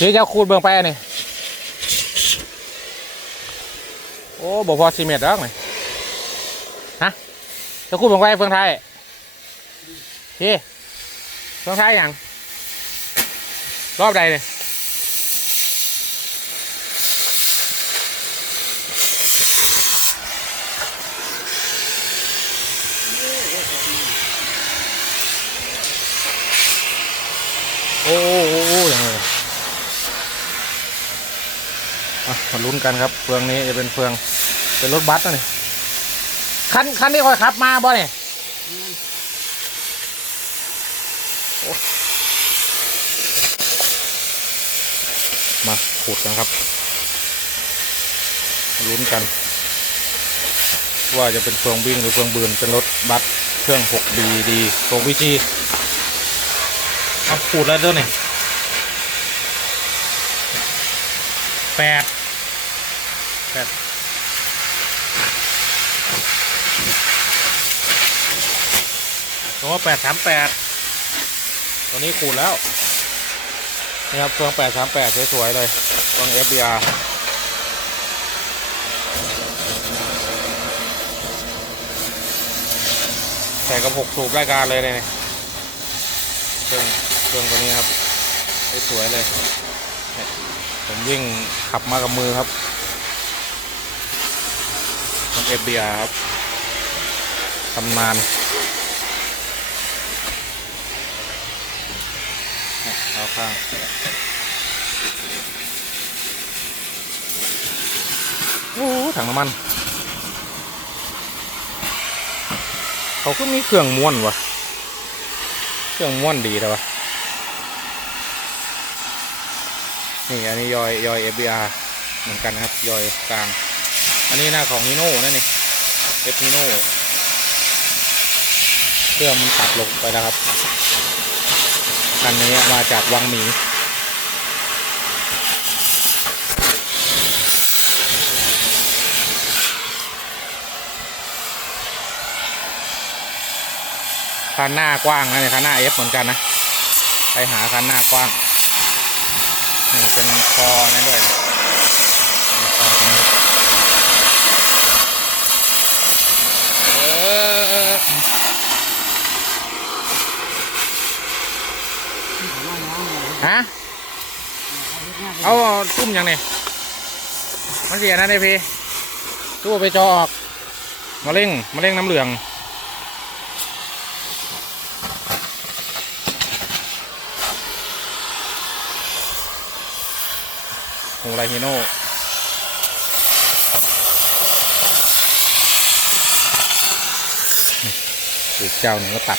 เดี๋ยวจะคูดเบื้องไปนี่โอ้บอกพอซีเมตรแล้วไงฮะจะคูดเบื้องไปเฟืองไทยพี่เฟืองไทยยังรอบใดเนี่ยโอ้โอ้โอ้โอ้ยังไงอะ มาลุ้นกันครับเฟืองนี้จะเป็นเฟืองเป็นรถบัสนะนี่คันคันที่คอยขับมาบ่เนี่ยมาขุดกันครับ ลุ้นกัน ว่าจะเป็นเฟืองวิ่งหรือเฟืองบืนเป็นรถบัสเครื่อง 6BD ตรงวิจีเอาขูดแล้วเด้วยนี่แปด แปดโอ้แปดสามแปดตัวนี้ขูดแล้ว นี่ครับเครื่อง838สวยๆเลยเครื่อง FBR ใส่กับ6สูบรายการเลยเนี่ยเครื่องเครื่องตัวนี้ครับสวยๆเลยเนี่ยผมวิ่งขับมากับมือครับ เครื่อง FBR ครับตำนานเอาข้างโอ้ถังน้ำมัน เขาก็มีเครื่องม้วนวะเครื่องม้วนดีแต่วะนี่อันนี้ยอยยอย FBR เหมือนกันนะครับ ยอยกลาง อันนี้หน้าของนิโน่นั่นนี่ F นิโน่เครื่องมันตัดลงไปแล้วครับ คันนี้มาจากวังหมีคันหน้ากว้างนะเนี่ยคันหน้า F เหมือนกันนะ ไปหาคันหน้ากว้าง นี่เป็นคอนั่นด้วยนะเป็นคอตรงนี้เออฮะ เอาตุ้มยังเนี่ยมันเสียนะเนี่ยพี่ตู้ไปจอออกมาเร่งมาเร่งน้ำเหลืองโฮไรฮิโน่อีกเจ้าหนึ่งก็ตัด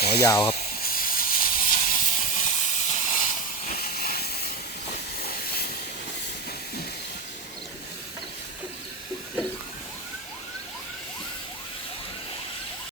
หัวยาวครับ